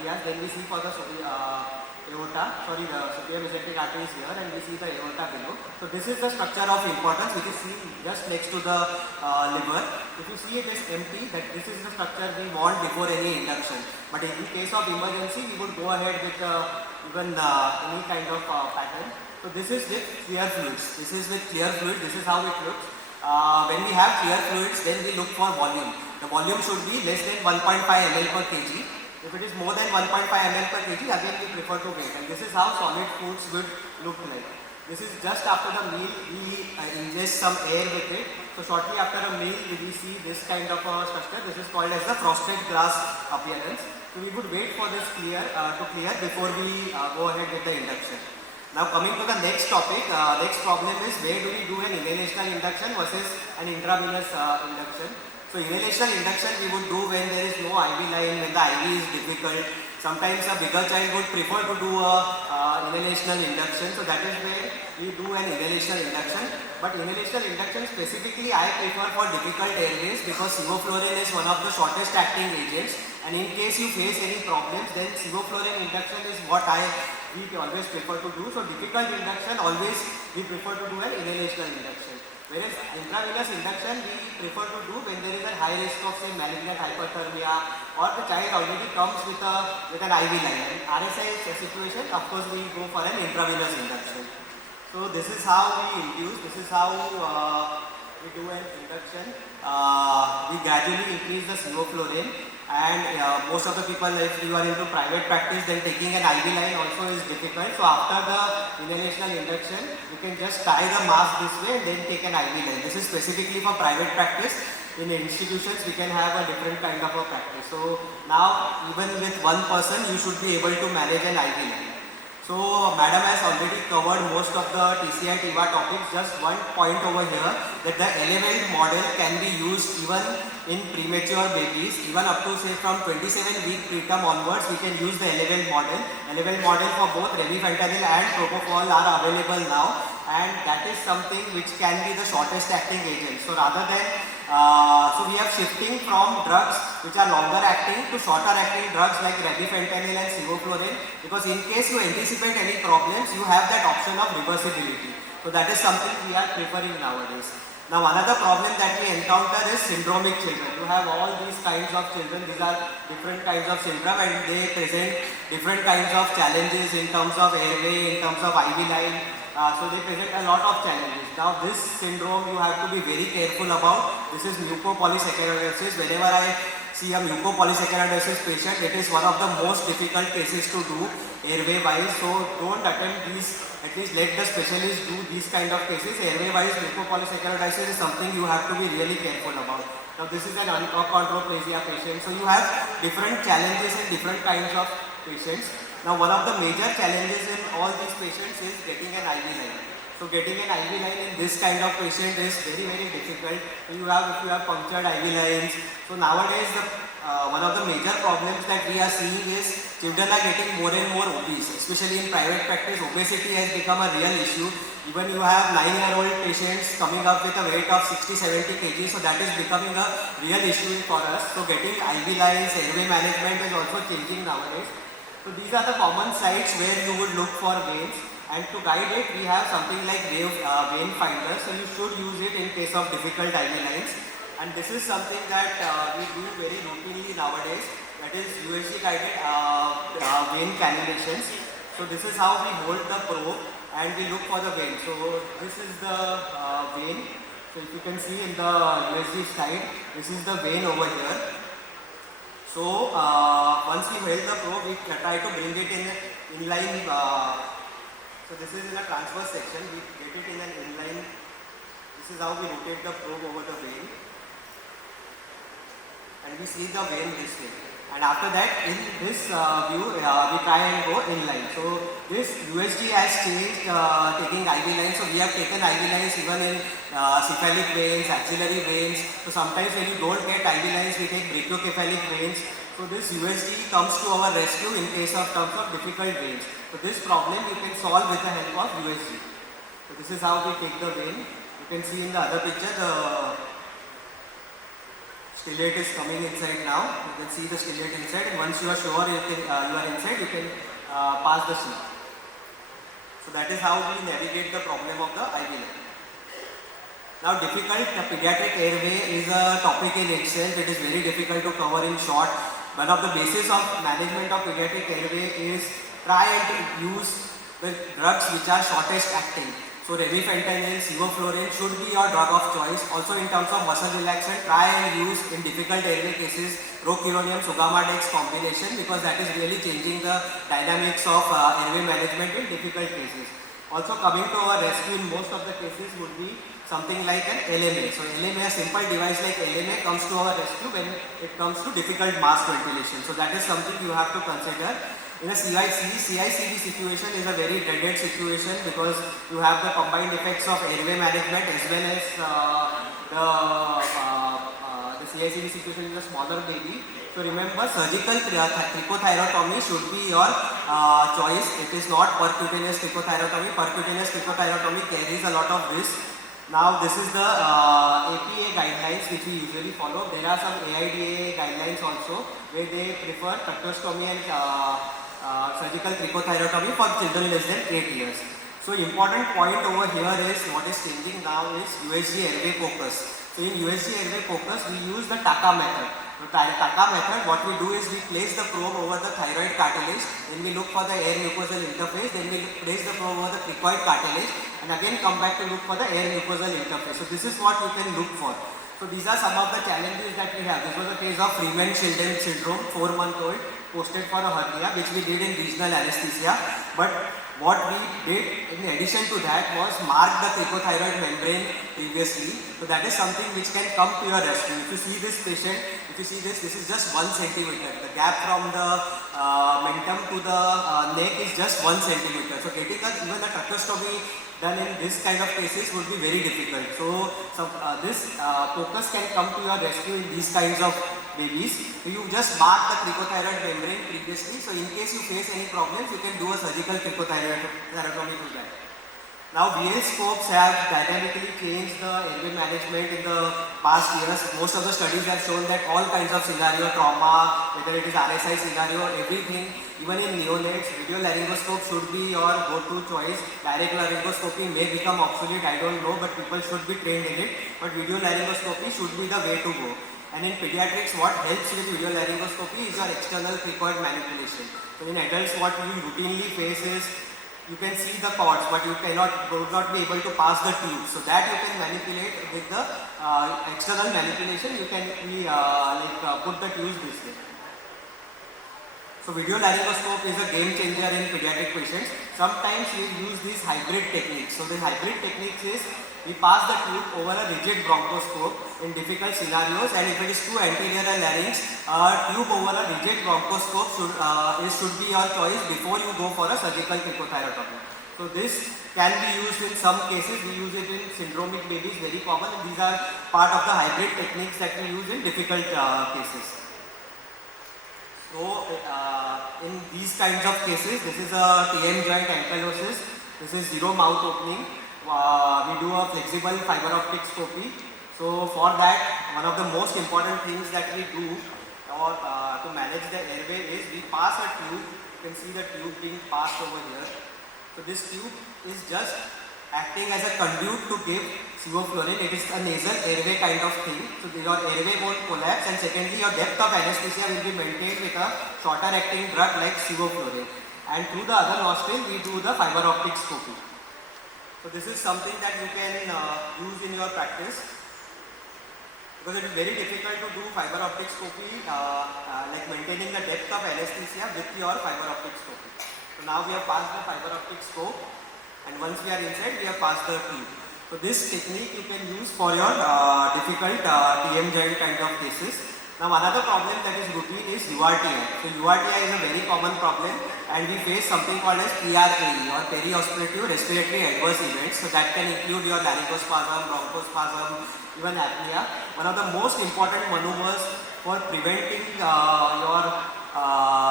atrias, then we see for the aorta, sorry, the superior mesenteric artery is here and we see the aorta below. So this is the structure of importance which is seen just next to the liver. If you see it is empty, that this is the structure we want before any induction. But in case of emergency, we would go ahead with even any kind of pattern. So this is with clear fluids. This is with clear fluids. This is how it looks. When we have clear fluids, then we look for volume. The volume should be less than 1.5 ml per kg. If it is more than 1.5 ml per kg, again we prefer to wait. And this is how solid foods would look like. This is just after the meal, we ingest some air with it. So shortly after a meal, we see this kind of a structure. This is called as the frosted glass appearance. So we would wait for this to clear before we go ahead with the induction. Now coming to the next topic, next problem is where do we do an inhalational induction versus an intravenous induction. So inhalational induction we would do when there is no IV line, when the IV is difficult. Sometimes a bigger child would prefer to do a inhalational induction, so that is where we do an inhalational induction. But inhalational induction specifically I prefer for difficult airways because sevoflurane is one of the shortest acting agents, and in case you face any problems, then sevoflurane induction is what we always prefer to do. So difficult induction always we prefer to do an inhalational induction. Whereas intravenous induction we prefer to do when there is a high risk of say malignant hyperthermia or the child already comes with an IV line. In RSI situation, of course we go for an intravenous induction. So this is how we induce, this is how we do an induction. We gradually increase the sevoflurane. And most of the people, if you are into private practice, then taking an IV line also is difficult. So after the inhalational induction, you can just tie the mask this way and then take an IV line. This is specifically for private practice. In institutions, we can have a different kind of a practice. So now, even with one person, you should be able to manage an IV line. So madam has already covered most of the TC and TIVA topics. Just one point over here, that the elevate model can be used even in premature babies, even up to say from 27-week preterm onwards, we can use the elevate model. Elevate model for both remifentanil and propofol are available now, and that is something which can be the shortest acting agent. So rather than so we are shifting from drugs which are longer acting to shorter acting drugs like remifentanil and sevoflurane, because in case you anticipate any problems, you have that option of reversibility. So that is something we are preferring nowadays. Now another problem that we encounter is syndromic children. You have all these kinds of children, these are different kinds of syndrome and they present different kinds of challenges in terms of airway, in terms of IV line. So they present a lot of challenges. Now this syndrome you have to be very careful about. This is mucopolysaccharidosis. Whenever I see a mucopolysaccharidosis patient, it is one of the most difficult cases to do airway wise. So don't attempt these, at least let the specialist do these kind of cases. Airway wise mucopolysaccharidosis is something you have to be really careful about. Now this is an achondroplasia patient. So you have different challenges in different kinds of patients. Now one of the major challenges in all these patients is getting an IV line. So getting an IV line in this kind of patient is very, very difficult. So if you have punctured IV lines. So nowadays one of the major problems that we are seeing is children are getting more and more obese, especially in private practice. Obesity has become a real issue. Even you have 9-year-old patients coming up with a weight of 60-70 kg, so that is becoming a real issue for us. So getting IV lines, airway management is also changing nowadays. So these are the common sites where you would look for veins, and to guide it we have something like vein finder. So you should use it in case of difficult IV lines, and this is something that we do very routinely nowadays, that is USG guided vein cannulations. So this is how we hold the probe and we look for the vein. So this is the vein. So if you can see in the USG side, this is the vein over here. So once we held the probe, we try to bring it in inline. So this is in a transverse section. We get it in an inline. This is how we rotate the probe over the vein, and we see the vein this way. And after that, in this view, we try and go inline. So this USG has changed taking IV lines. So we have taken IV lines even in cephalic veins, axillary veins. So sometimes when you don't get IV lines, we take brachiocephalic veins. So this USG comes to our rescue in case of terms of difficult veins. So this problem we can solve with the help of USG. So this is how we take the vein. You can see in the other picture the Stellate is coming inside now. You can see the stellate inside, and once you are sure you are inside, you can pass the sheet. So that is how we navigate the problem of the IV line. Now difficult pediatric airway is a topic in itself. It is very difficult to cover in short. One of the basis of management of pediatric airway is try and use the drugs which are shortest acting. So revifentanil, sevoflurane should be your drug of choice. Also in terms of muscle relaxant, try and use in difficult airway cases rocuronium sugammadex combination, because that is really changing the dynamics of airway management in difficult cases. Also coming to our rescue in most of the cases would be something like an LMA. So LMA, a simple device like LMA comes to our rescue when it comes to difficult mask ventilation. So that is something you have to consider. In a CICD situation is a very dreaded situation, because you have the combined effects of airway management as well as the CICD situation is a smaller baby. So remember, surgical cricothyrotomy should be your choice. It is not percutaneous cricothyrotomy. Percutaneous cricothyrotomy carries a lot of risk. Now this is the APA guidelines which we usually follow. There are some AIDA guidelines also where they prefer tracheostomy and surgical cricothyrotomy for children less than 8 years. So important point over here is what is changing now is USG airway focus. So in USG airway focus we use the TACA method. The TACA method, what we do is we place the probe over the thyroid cartilage, then we look for the air mucosal interface, then we place the probe over the cricoid cartilage, and again come back to look for the air mucosal interface. So this is what you can look for. So these are some of the challenges that we have. This was a case of Freeman-Children syndrome, 4-month-old, posted for a hernia, which we did in regional anesthesia. But what we did in addition to that was mark the cricothyroid membrane previously. So that is something which can come to your rescue. If you see this patient, if you see this is just 1 centimeter. The gap from the mentum to the neck is just 1 centimeter. So getting even a tracheostomy done in this kind of cases would be very difficult. So this focus can come to your rescue in these kinds of babies. So you just mark the cricothyroid membrane previously. So in case you face any problems, you can do a surgical cricothyrotomy to that. Now VL scopes have dynamically changed the airway management in the past years. Most of the studies have shown that all kinds of scenario, trauma, whether it is RSI scenario, everything, even in neonates, video laryngoscope should be your go-to choice. Direct laryngoscopy may become obsolete, I don't know, but people should be trained in it. But video laryngoscopy should be the way to go. And in pediatrics, what helps with video laryngoscopy is your external cricoid manipulation. So in adults, what you routinely face is you can see the cords, but you will not be able to pass the tube. So that you can manipulate with the external manipulation. You can put the tubes this way. So video laryngoscope is a game changer in pediatric patients. Sometimes we use these hybrid techniques. So the hybrid techniques is we pass the tube over a rigid bronchoscope in difficult scenarios, and if it is too anterior larynx, tube over a rigid bronchoscope should be your choice before you go for a surgical cricothyrotomy. So this can be used in some cases. We use it in syndromic babies, very common, and these are part of the hybrid techniques that we use in difficult cases. So in these kinds of cases, this is a TM joint ankylosis. This is zero mouth opening. We do a flexible fiber optic scopy. So for that, one of the most important things that we do to manage the airway is we pass a tube. You can see the tube being passed over here. So this tube is just acting as a conduit to give sevoflurane. It is a nasal airway kind of thing. So your airway won't collapse, and secondly your depth of anesthesia will be maintained with a shorter acting drug like sevoflurane. And through the other nostril we do the fiber optic scopy. So this is something that you can use in your practice, because it is very difficult to do fiber optic scopy, like maintaining the depth of anesthesia with your fiber optic scopy. So now we have passed the fiber optic scope, and once we are inside, we have passed the tube. So this technique you can use for your difficult TM joint kind of cases. Now another problem that is routine is URTI. So URTI is a very common problem, and we face something called as PRAE or perihospitalative respiratory adverse events. So that can include your laryngospasm, bronchospasm, even apnea. One of the most important maneuvers for preventing your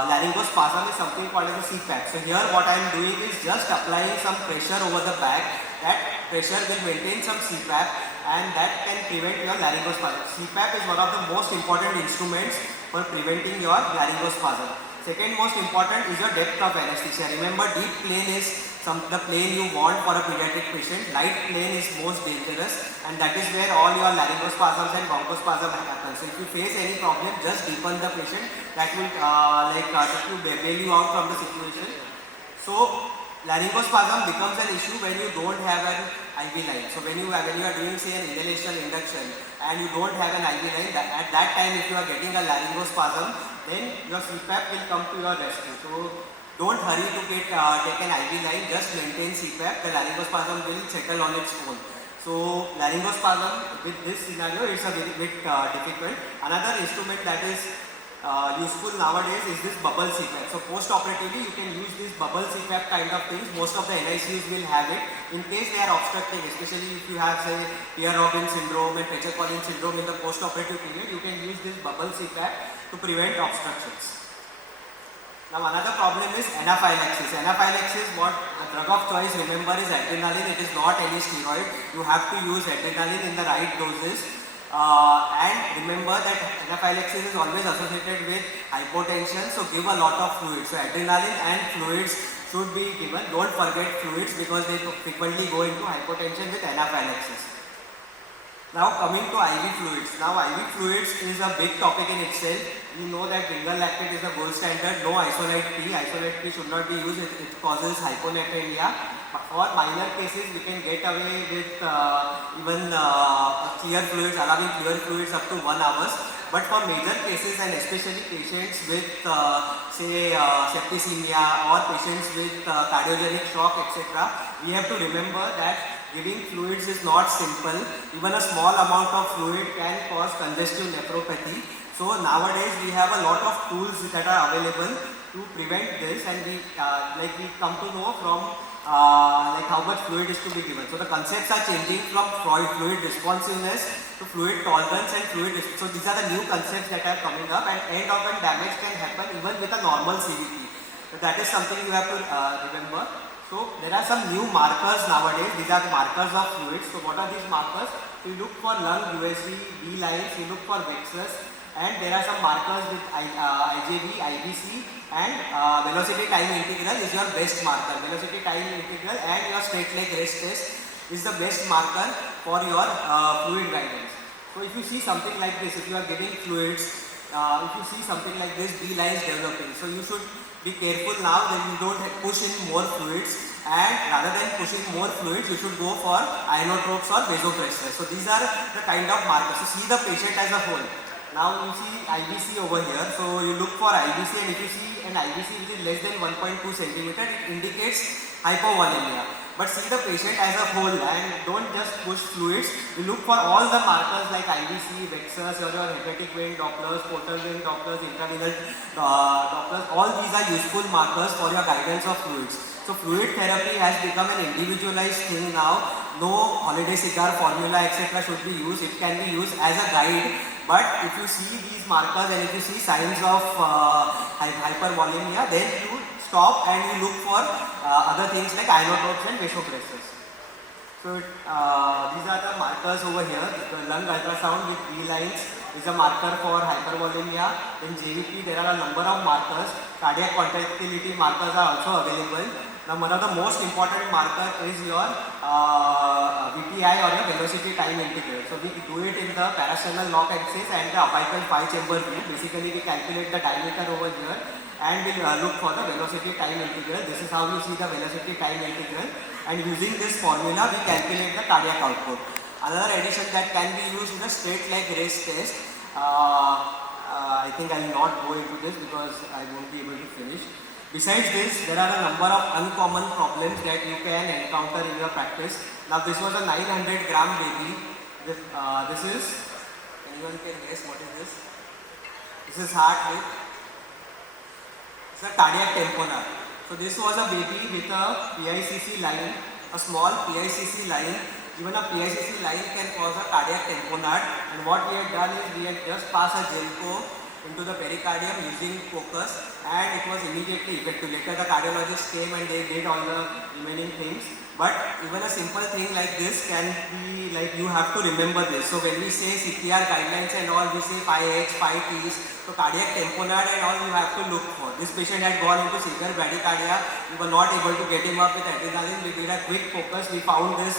laryngospasm is something called as a CPAP. So here what I am doing is just applying some pressure over the back. That pressure will maintain some CPAP. and that can prevent your laryngospasm. CPAP is one of the most important instruments for preventing your laryngospasm. Second most important is your depth of anesthesia. Remember, deep plane is the plane you want for a pediatric patient. Light plane is most dangerous, and that is where all your laryngospasms and bronchospasm happen. So if you face any problem, just deepen the patient. That will bail you out from the situation. So laryngospasm becomes an issue when you don't have an IV line. So when you are doing say an inhalation induction and you don't have an IV line, at that time if you are getting a laryngospasm, then your CPAP will come to your rescue. So don't hurry to take an IV line, just maintain CPAP, the laryngospasm will settle on its own. So laryngospasm with this scenario is a bit difficult. Another instrument that is useful nowadays is this bubble CPAP. So post-operatively you can use this bubble CPAP kind of things. Most of the NICUs will have it. In case they are obstructing, especially if you have say Pierre-Robin syndrome and Petcher-Collins syndrome in the post-operative period, you can use this bubble CPAP to prevent obstructions. Now another problem is anaphylaxis. Anaphylaxis, what the drug of choice, remember, is adrenaline. It is not any steroid. You have to use adrenaline in the right doses. And remember that anaphylaxis is always associated with hypotension, so give a lot of fluids. So adrenaline and fluids should be given. Don't forget fluids because they frequently go into hypotension with anaphylaxis. Now coming to IV fluids. Now IV fluids is a big topic in itself. You know that ringer lactate is the gold standard. No isolate P. Isolate P should not be used. It causes hyponatremia. For minor cases, we can get away with even clear fluids, allowing clear fluids up to 1 hour. But for major cases and especially patients with say septicemia or patients with cardiogenic shock, etc., we have to remember that giving fluids is not simple. Even a small amount of fluid can cause congestive nephropathy. So nowadays we have a lot of tools that are available to prevent this, and we come to know from how much fluid is to be given. So the concepts are changing from fluid responsiveness to fluid tolerance and fluid. So these are the new concepts that are coming up, and end organ damage can happen even with a normal CVT. So that is something you have to remember. So there are some new markers nowadays. These are markers of fluids. So what are these markers? So you look for lung USG, B lines, you look for vexus, and there are some markers with IJV, IBC, and velocity time integral is your best marker. Velocity time integral and your straight leg rest test is the best marker for your fluid guidance. So if you see something like this, if you are giving fluids, if you see something like this, B lines developing, so you should be careful now that you don't push in more fluids, and rather than pushing more fluids, you should go for inotropes or vasopressors. So these are the kind of markers. So see the patient as a whole. Now you see IBC over here, so you look for IBC, and if you see an IBC which is less than 1.2 centimeter, it indicates hypovolemia. But see the patient as a whole and don't just push fluids. You look for all the markers like IBC, vexus, your hepatic vein Dopplers, portal vein Dopplers, intravenous Dopplers. All these are useful markers for your guidance of fluids. So fluid therapy has become an individualized thing now. No holiday cigar formula etc. should be used. It can be used as a guide. But if you see these markers and if you see signs of hypervolemia, then you stop and you look for other things like inotropes and vasopressors. So these are the markers over here. The lung ultrasound with B lines is a marker for hypervolemia. In JVP there are a number of markers. Cardiac contractility markers are also available. Now one of the most important marker is your VTI or your velocity time integral. So we do it in the parasternal lock axis and the apical 5-chamber view. Basically we calculate the diameter over here and we'll look for the velocity time integral. This is how you see the velocity time integral, and using this formula we calculate the cardiac output. Another addition that can be used is the straight leg raise test. I think I will not go into this because I won't be able to finish. Besides this, there are a number of uncommon problems that you can encounter in your practice. Now this was a 900-gram baby. This is, anyone can guess what is this? This is heart rate. It's a cardiac tamponade. So this was a baby with a PICC line, a small PICC line. Even a PICC line can cause a cardiac tamponade. And what we had done is we had just passed a Gelco into the pericardium using focus, and it was immediately effective. Later the cardiologist came and they did all the remaining things. But even a simple thing like this can be like, you have to remember this. So when we say CPR guidelines and all, we say 5H, 5Ts. So cardiac tamponade and all you have to look for. This patient had gone into severe bradycardia. We were not able to get him up with adrenaline. We did a quick focus. We found this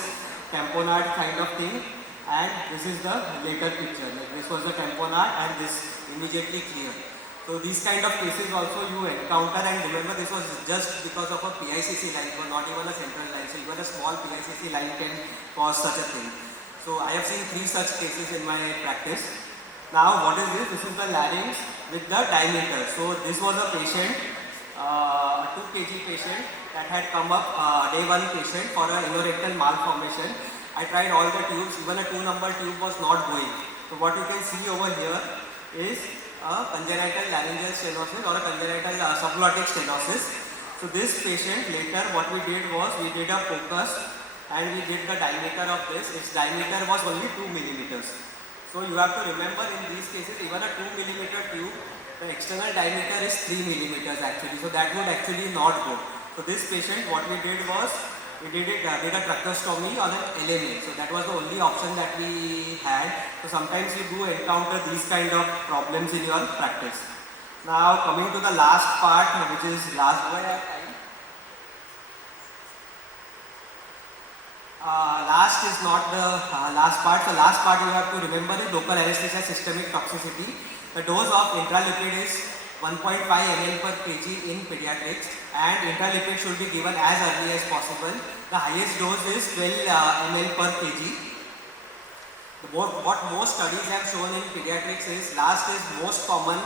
tamponade kind of thing. And this is the later picture. Like this was the tamponade and this immediately cleared. So these kind of cases also you encounter, and remember this was just because of a PICC line, it was not even a central line. So even a small PICC line can cause such a thing. So I have seen 3 such cases in my practice. Now what is this? This is the larynx with the diameter. So this was a patient, a 2 kg patient that had come up, day 1 patient for an anorectal malformation. I tried all the tubes, even a 2 number tube was not going. So what you can see over here is a congenital laryngeal stenosis or a congenital subglottic stenosis. So this patient, later what we did was, we did a focus and we did the diameter of this. Its diameter was only 2 millimeters. So you have to remember, in these cases, even a 2 millimeter tube, the external diameter is 3 millimeters actually. So that would actually not go. So this patient, what we did was, we did a tracheostomy on an LMA. So that was the only option that we had. So sometimes you do encounter these kind of problems in your practice. Now coming to the last part, which is last one. Last is not the last part. So last part you have to remember is local anesthesia systemic toxicity. The dose of intralipid is 1.5 ml per kg in pediatrics, and intralipid should be given as early as possible. The highest dose is 12 ml per kg. What most studies have shown in pediatrics is last is most common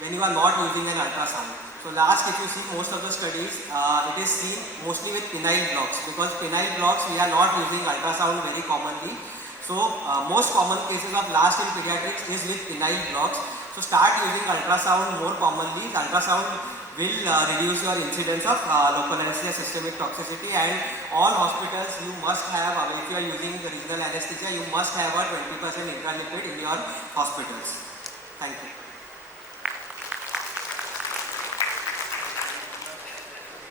when you are not using an ultrasound. So last, if you see most of the studies, it is seen mostly with penile blocks, because penile blocks we are not using ultrasound very commonly. So most common cases of last in pediatrics is with penile blocks. So start using ultrasound more commonly. Ultrasound will reduce your incidence of local anesthesia systemic toxicity, and all hospitals you must have, if you are using the regional anesthesia, you must have a 20% intralipid in your hospitals. Thank you.